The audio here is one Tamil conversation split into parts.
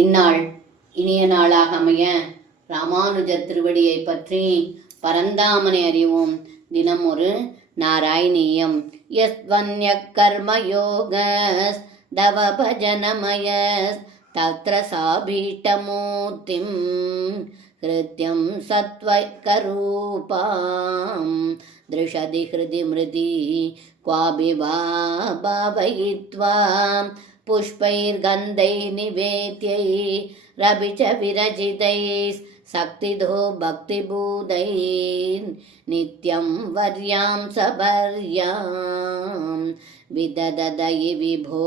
இந்நாள் இனிய நாளாக அமைய ராமானுஜர் திருவடியை பற்றி பரந்தாமனை அறிவோம். தினம் ஒரு நாராயணீயம். யஸ்வன்ய கர்மயோகஸ் தவ பஜனமயஸ் தத்ர சாபீஷ்டமூர்த்திம் ஹிருத்யம் சத்வைக்கரூபாம் திருஷதி ஹிருதி மிருதி க்வாபி வா பாவயித்வா पुष्पैर्गन्धै निवेद्यै रभिच विरचितैः सक्तिधो भक्तिबूधैर् नित्यं वर्यां सवर्यां विदददयि विभो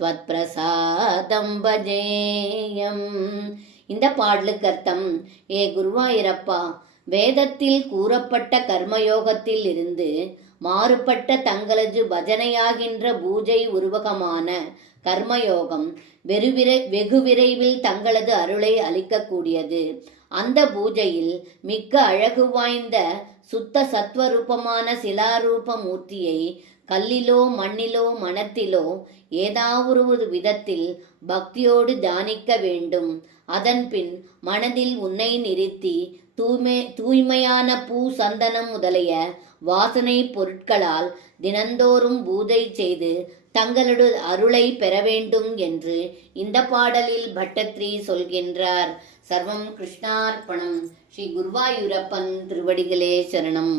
त्वत्प्रसादं भजेयम्. இந்த பாடலுக்கு அர்த்தம்: ஏ குருவாயிரப்பா, வேதத்தில் கூறப்பட்ட கர்மயோகத்தில் இருந்து மாறுபட்ட தங்களது பஜனையாகின்ற பூஜை உருவகமான கர்மயோகம் வெகு விரைவில் தங்களது அருளை அளிக்கக்கூடியது. அந்த பூஜையில் மிக்க அழகு வாய்ந்த சுத்த சத்வரூபமான சிலாரூப மூர்த்தியை கல்லிலோ மண்ணிலோ மனத்திலோ ஏதாவது விதத்தில் பக்தியோடு தியானிக்க வேண்டும். அதன்பின் மனதில் உன்னை நிறுத்தி தூய்மையான பூ சந்தனம் முதலிய வாசனை பொருட்களால் தினந்தோறும் பூஜை செய்து தங்களது அருளை பெற வேண்டும் என்று இந்த பாடலில் பட்டத்ரி சொல்கின்றார். சர்வம் கிருஷ்ணார்ப்பணம். ஸ்ரீ குருவாயூரப்பன் திருவடிகளே சரணம்.